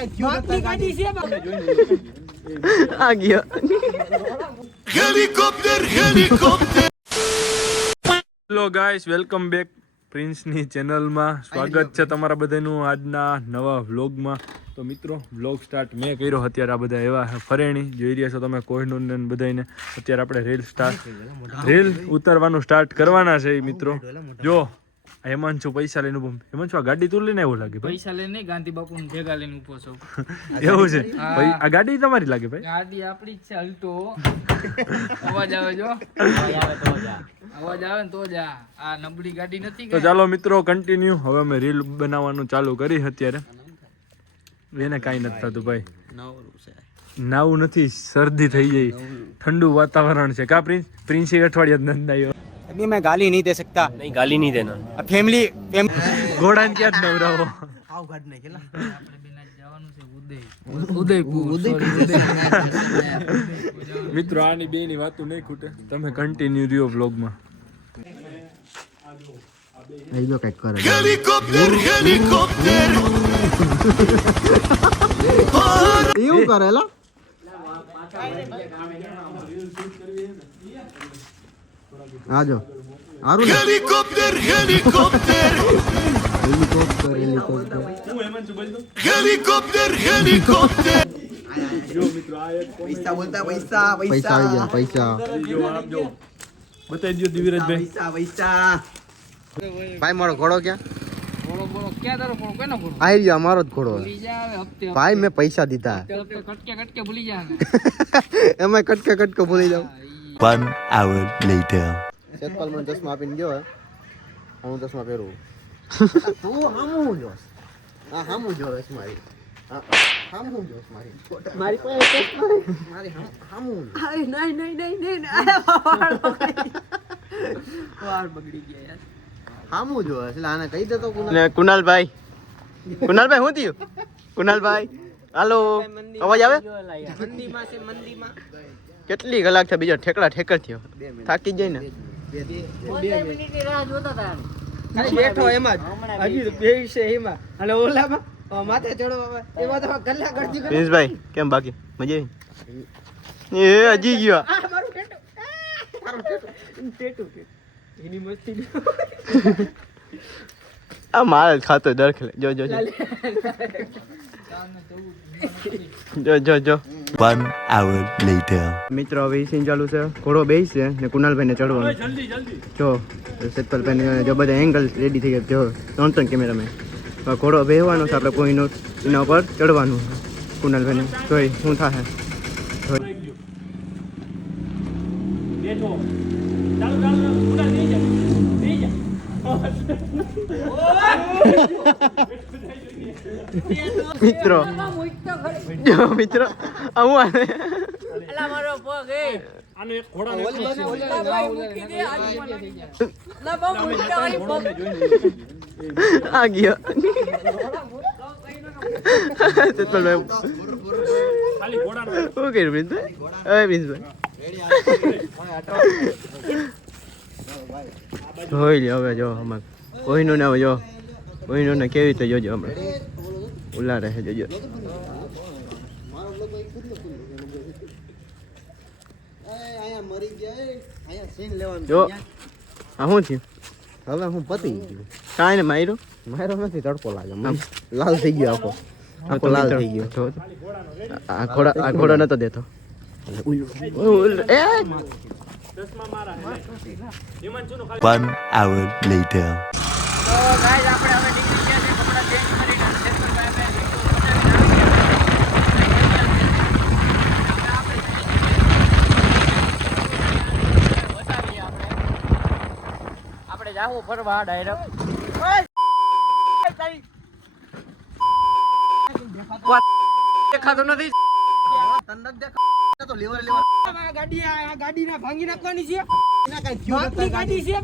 આ ગયો helicopter hello guys, welcome back પ્રિન્સની ચેનલમાં. સ્વાગત છે તમારા બધાનું આજના નવા વ્લોગમાં. તો મિત્રો, વ્લોગ સ્ટાર્ટ મેં કર્યો. અત્યારે આ બધા એવા ફરેણી જોઈ રહ્યા છો તમે, કોહિનૂર ને બધાને. અત્યારે આપણે રીલ ઉતારવાનું સ્ટાર્ટ કરવાના છે મિત્રો. જો હેમાંશુ પૈસા લઈને ઉભો. હેમાંશુ આ ગાડી તું લઈને આવ્યો લાગે ભાઈ? પૈસા લઈને ગાંધી બાપુ ભેગા લઈને ઉભો છું. એવું છે ભાઈ? આ ગાડી તમારી લાગે ભાઈ? ગાડી આપણી જ છે, અલ્ટો. અવાજ આવે જો, અવાજ આવે ને તો જા. આ નબળી ગાડી નથી. તો ચાલો મિત્રો, કન્ટિન્યુ. હવે અમે રીલ બનાવવાનું ચાલુ કરી અત્યારે. એને કાંઈ નથી થતું ભાઈ, નાવું નથી, શરદી થઈ જાય, ઠંડુ વાતાવરણ છે. કા પ્રિન્સ અઠવાડિયા નંદાયો. अभी मैं गाली नहीं दे सकता. नहीं गाली नहीं देना. फैमिली ઘોડા ને ક્યાં જ નવરાવો. आओ घर नहीं केला આપણે બેના જવાનું છે ઉદયપુર. મિત્રો, આની બે ની વાતો નહીં ખૂટે. તમે કન્ટિન્યુ રહ્યો વ્લોગમાં. नहीं जो कट कर હેલિકોપ્ટર એવું કરેલા આજો આરું હેલિકોપ્ટર જો મિત્રો, આ એક પૈસા બોલતા પૈસા પૈસા આવી ગયા પૈસા જો આમ જો બતાવી દો દિવિરાજભાઈ. પૈસા ભાઈ મારો ઘોડો ક્યાં બોલો બોલો, ક્યાં તારો ફોન? કોનો ફોન? આવી ગયો અમારો જ ઘોડો ભૂલી જા હવે હપ્તે. ભાઈ મેં પૈસા દીધા કટકે કટકે ભૂલી જા ને. એમાં કટકે કટકો ભૂલી જાવ 1 hour later. સેતપાલ મને ચશ્મા આપીને ગયો હે, હું ચશ્મા પહેરું. તું હામું જોસ, હા હામું જોસ મારી, હા હામું જોસ મારી મારી પાસે ચશ્મા મારી હામું આય નહીં નહીં નહીં નહીં વાર બગડી ગયા યાર. હામું જોસ. એટલે આને કહી દેતો कुणालભાઈ શું થયું? कुणालભાઈ હાલો, અવાજ આવે? મંદીમાં છે મંદીમાં. કેટલી કલાક થઈ? બીજો ઠેકડા ઠેકર થયો, થાકી જાય ને. 2 મિનિટની રાહ જોતા હતા. બેઠો એમાં જ હજી બેસી છે એમાં અને ઓલામાં માથે ચડો એમાં તો કલાક અડધી કલાક. પ્રિન્સભાઈ કેમ બાકી? મજા આવી? એ હજી ગયો. મારું ટેટુ એની મસ્તી આ મારે જ ખાતો દર ખેલે. જો જો જો જો જો 1 hour later. મિત્રો, હવે સીન ચાલુ છે. ઘોડો બેસ છે ને કુણાલભાઈને ચડવાનું. જો સેતપાલભાઈને જો બધા એંગલ રેડી થઈ ગયા. જો 3 કેમેરામેન. ઘોડો બેહવાનો છે આપણે કોઈનો, એના ઉપર ચડવાનું. કુણાલભાઈને જોઈ શું થાય. મિત્રો જો મિત્રો, આવું આને અલા મારો પગ એ આનો એક ઘોડાનો એક ભાઈ મૂકી દે આજ ના બહુ મૂકી વાળી પગ. આ ગયો. સેતપાલભાઈ ખાલી ઘોડાનો શું કર્યું પ્રિન્સભાઈ? હવે પ્રિન્સભાઈ જોઈ લે. હવે જો અમારે કોઈનું ને, હવે જો કોઈનું ને કેવી રીતે જોજો હમણાં ઉલા રહે. જોજો જો આ શું થયું? હવે હું પતી ગયું. કાંઈ ને માર્યું? મારો નથી, તડકો લાગે મને. લાલ થઈ ગયો આખો આખો લાલ થઈ ગયો. આ ઘોડો નતો દેતો. ચશ્મા મારા 1 hour later. તો ગાઈસ આપણે હવે નીકળી ગયા છે કપડા ચેન્જ કરીને સેતપાલભાઈ આપણે જાવું ફરવા ડાયરેક્ટ. દેખાતો નથી. ગાડી આ ગાડી ના ભાંગી નાખવાની છે. ગાડી છે.